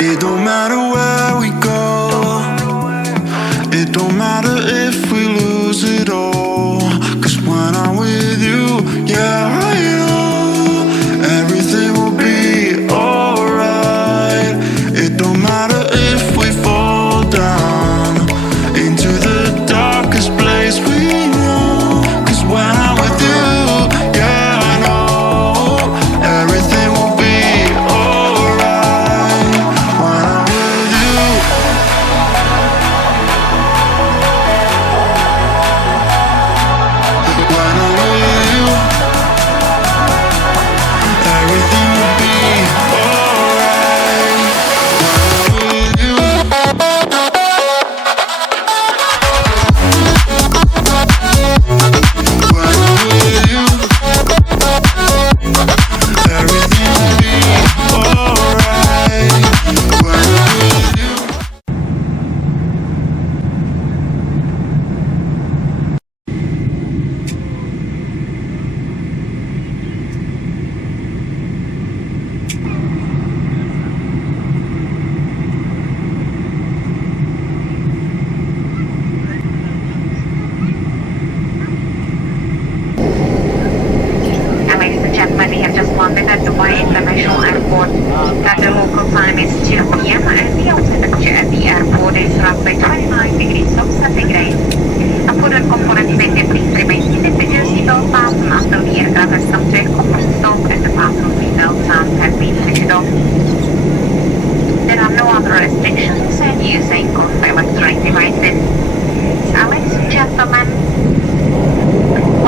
It don't matter where we go. It don't matter if we lose it all. 'Cause when I'm with you, yeah, I know everything will be alright. It don't matter if we fall down into the darkest place we know. 'Cause when I'm with you, yeah, I know everything will be alright. When I'm with you, when I'm with you, everything will be alright. When I'm with you. Ladies and gentlemen, we have just landed at Dubai International Airport. At the local time is 2 p.m. and the outside temperature at the airport is roughly 29 degrees centigrade. A food and component safety, please remain seated with your seatbelt fastened until the aircraft has come to a complete stop and the fasten seatbelt sound has been switched off. There are no other restrictions and using of electronic devices. So, ladies and gentlemen,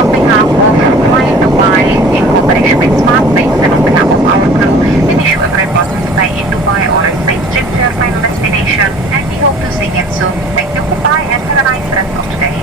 on behalf of Flying Dubai in cooperation with SmartBase and on behalf of our crew, we wish you a very pleasant stay in Dubai or a safe trip to your final destination, and we hope to see you again soon. Thank you, goodbye, and have a nice rest of the day.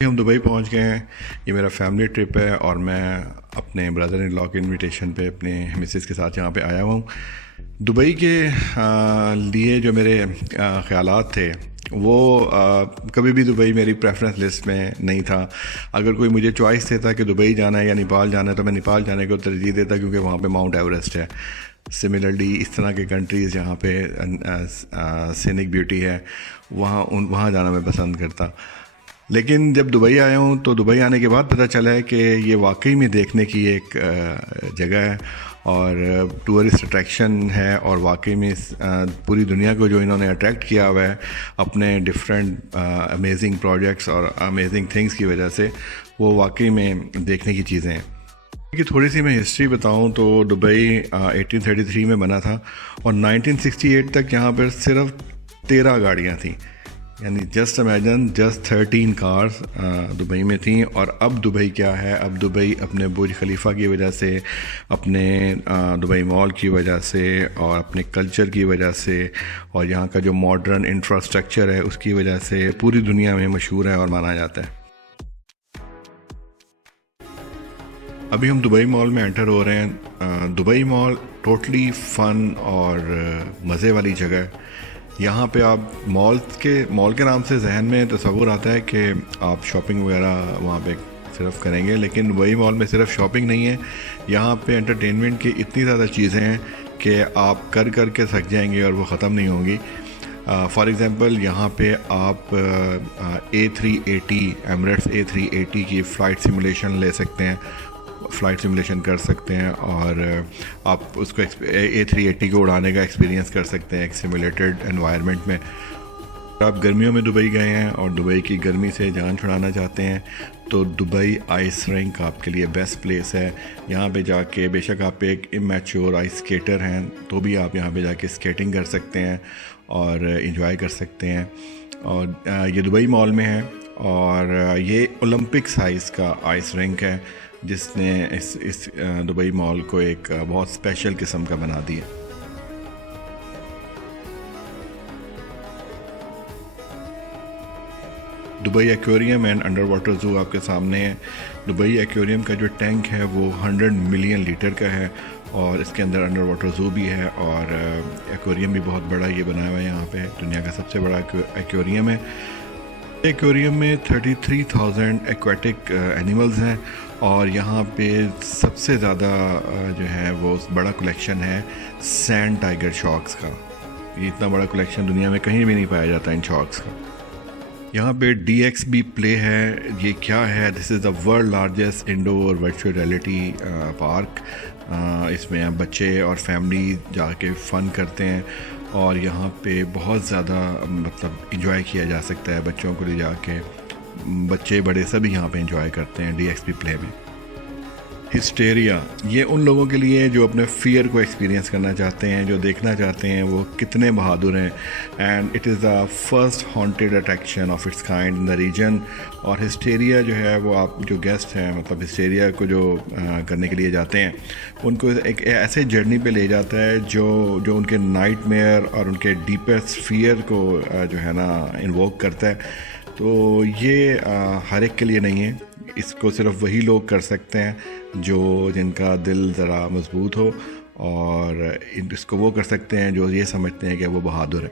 हम Dubai पहुंच गए हैं। ये मेरा family trip है और मैं अपने ब्रदर इन लॉ के इनविटेशन पे अपने मिसेस के साथ यहाँ पे आया हुआ हूँ। दुबई के लिए जो मेरे ख़यालात थे वो कभी भी दुबई मेरी प्रेफरेंस लिस्ट में नहीं था। अगर कोई मुझे चॉइस देता कि दुबई जाना है या नेपाल जाना है तो मैं नेपाल जाने को तरजीह देता, क्योंकि वहाँ पे माउंट एवरेस्ट है। सिमिलरली इस तरह के कंट्रीज़ जहाँ पे सीनिक ब्यूटी है वहाँ जाना मैं पसंद करता। लेकिन जब दुबई आया हूँ तो दुबई आने के बाद पता चला है कि ये वाकई में देखने की एक जगह है और टूरिस्ट अट्रैक्शन है, और वाकई में पूरी दुनिया को जो इन्होंने अट्रैक्ट किया हुआ है अपने डिफरेंट अमेजिंग प्रोजेक्ट्स और अमेजिंग थिंग्स की वजह से, वो वाकई में देखने की चीज़ें हैं। कि थोड़ी सी मैं हिस्ट्री बताऊं तो दुबई 1833 में बना था और 1968 तक यहाँ पर सिर्फ 13 गाड़ियाँ थीं, यानी just imagine just 13 cars Dubai में थी। और अब दुबई क्या है, अब दुबई अपने बुर्ज खलीफा की वजह से, अपने दुबई मॉल की वजह से और अपने कल्चर की वजह से और यहाँ का जो मॉडर्न इंफ्रास्ट्रक्चर है उसकी वजह से पूरी दुनिया में मशहूर है और माना जाता है। अभी हम दुबई मॉल में एंटर हो रहे हैं। दुबई मॉल टोटली फ़न और मज़े वाली जगह है। यहाँ पे आप मॉल के नाम से जहन में तस्वुर आता है कि आप शॉपिंग वगैरह वहाँ पे सिर्फ करेंगे, लेकिन वही मॉल में सिर्फ शॉपिंग नहीं है, यहाँ पे एंटरटेनमेंट की इतनी ज़्यादा चीज़ें हैं कि आप कर के थक जाएंगे और वो ख़त्म नहीं होंगी। फॉर एग्ज़ाम्पल यहाँ पे आप A380 एमिरेट्स A380 की फ़्लाइट सिमुलेशन ले सकते हैं, फ़्लाइट सिमुलेशन कर सकते हैं और आप उसको A380 को उड़ाने का एक्सपीरियंस कर सकते हैं एक सिमुलेटेड एनवायरनमेंट में। आप गर्मियों में दुबई गए हैं और दुबई की गर्मी से जान छुड़ाना चाहते हैं तो दुबई आइस रिंक आपके लिए बेस्ट प्लेस है। यहाँ पे जाके बेशक आप एक इमैच्योर आइस स्केटर हैं तो भी आप यहाँ पे जाके स्केटिंग कर सकते हैं और एंजॉय कर सकते हैं। और ये दुबई मॉल में है और ये ओलंपिक साइज़ का आइस रिंक है जिसने इस दुबई मॉल को एक बहुत स्पेशल किस्म का बना दिया। Dubai aquarium and under water zoo आपके सामने है। दुबई एक्वेरियम का जो टैंक है वो 100 मिलियन लीटर का है और इसके अंदर अंडर वाटर ज़ू भी है और एक्वेरियम भी बहुत बड़ा ये बनाया हुआ है। यहाँ पे दुनिया का सबसे बड़ा एक्वेरियम है। एक्वेरियम में 33,000 एक्वाटिक एनिमल्स हैं और यहाँ पे सबसे ज़्यादा जो है वो बड़ा कलेक्शन है सैंड टाइगर शार्क्स का। ये इतना बड़ा कलेक्शन दुनिया में कहीं भी नहीं पाया जाता इन शार्क्स का। यहाँ पे DXB प्ले है। ये क्या है? This is the world largest indoor virtual reality park. इसमें आप बच्चे और फैमिली जाके फ़न करते हैं और यहाँ पे बहुत ज़्यादा मतलब इंजॉय किया जा सकता है। बच्चों को ले जाके बच्चे बड़े सभी यहाँ पे इंजॉय करते हैं DXB प्ले में। हिस्टेरिया, ये उन लोगों के लिए जो अपने फियर को एक्सपीरियंस करना चाहते हैं, जो देखना चाहते हैं वो कितने बहादुर हैं। And it is the first haunted attraction of its kind in the region. और हिस्टेरिया जो है वो आप जो गेस्ट हैं मतलब हिस्टेरिया को जो करने के लिए जाते हैं उनको एक ऐसे जर्नी पे ले जाता है जो उनके नाइटमेयर और उनके डीपेस्ट फियर को जो है ना इन्वोक करता है। तो ये हर एक के लिए नहीं है, इसको सिर्फ वही लोग कर सकते हैं जिनका दिल ज़रा मजबूत हो और इसको वो कर सकते हैं जो ये समझते हैं कि वो बहादुर है।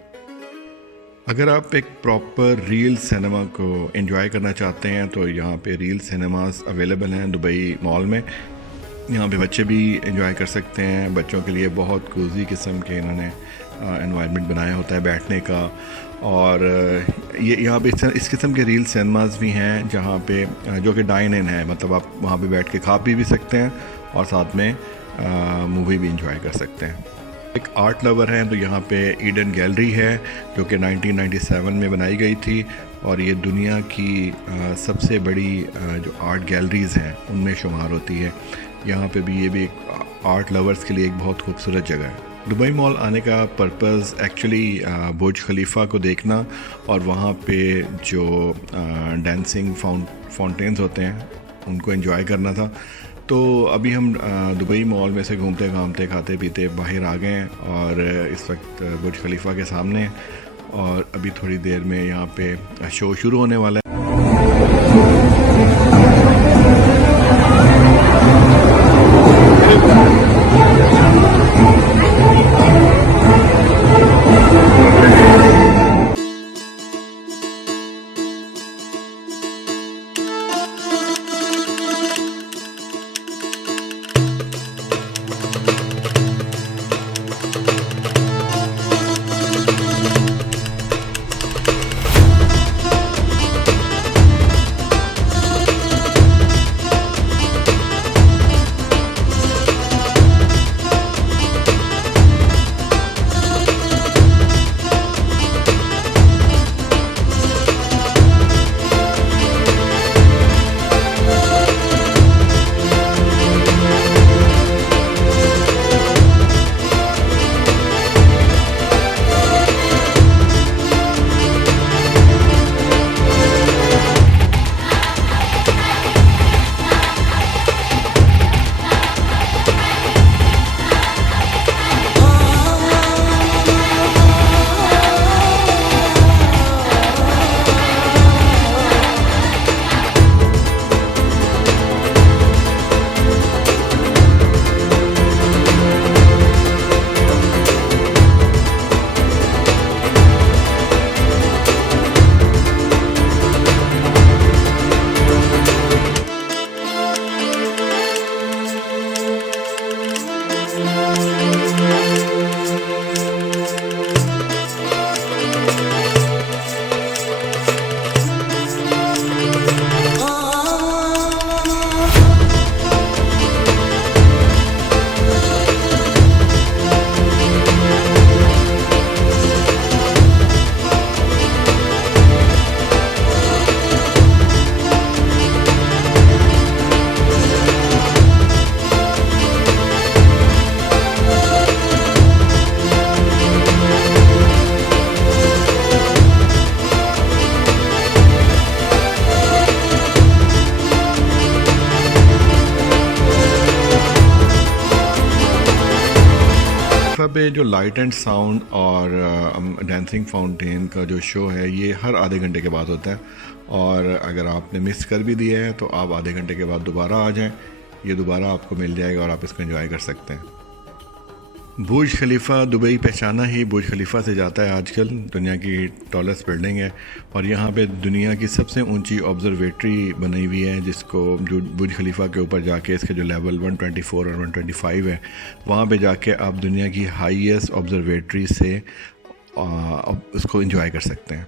अगर आप एक प्रॉपर रियल सिनेमा को एंजॉय करना चाहते हैं तो यहाँ पे रियल सिनेमास अवेलेबल हैं दुबई मॉल में। यहाँ पे बच्चे भी एंजॉय कर सकते हैं। बच्चों के लिए बहुत कोजी किस्म के इन्होंने एनवायरनमेंट बनाया होता है बैठने का। और ये यहाँ पे इस किस्म के रियल सिनेमास भी हैं जहाँ पे जो कि डाइन इन है, मतलब आप वहाँ पे बैठ के खा पी भी सकते हैं और साथ में मूवी भी इंजॉय कर सकते हैं। एक आर्ट लवर हैं तो यहाँ पे ईडन गैलरी है जो कि 1997 में बनाई गई थी और ये दुनिया की सबसे बड़ी जो आर्ट गैलरीज़ हैं उनमें शुमार होती है। यहाँ पे भी ये भी एक आर्ट लवर्स के लिए एक बहुत खूबसूरत जगह है। दुबई मॉल आने का पर्पज़ एक्चुअली बुर्ज खलीफा को देखना और वहाँ पे जो डांसिंग फाउंटेन्स होते हैं उनको एंजॉय करना था। तो अभी हम दुबई मॉल में से घूमते घामते खाते पीते बाहर आ गए हैं और इस वक्त बुर्ज खलीफा के सामने हैं और अभी थोड़ी देर में यहाँ पे शो शुरू होने वाला है। पे जो लाइट एंड साउंड और डांसिंग फाउंटेन का जो शो है ये हर आधे घंटे के बाद होता है और अगर आपने मिस कर भी दिया है तो आप आधे घंटे के बाद दोबारा आ जाएं, ये दोबारा आपको मिल जाएगा और आप इसको एंजॉय कर सकते हैं। बुर्ज खलीफा दुबई पहचाना ही बुर्ज खलीफा से जाता है आजकल। दुनिया की टॉलेस्ट बिल्डिंग है और यहाँ पे दुनिया की सबसे ऊंची ऑब्जर्वेटरी बनाई हुई है, जिसको जो बुर्ज खलीफा के ऊपर जाके इसके जो लेवल 124 और 125 है वहाँ पे जाके आप दुनिया की हाईएस्ट ऑब्जर्वेटरी से उसको एंजॉय कर सकते हैं।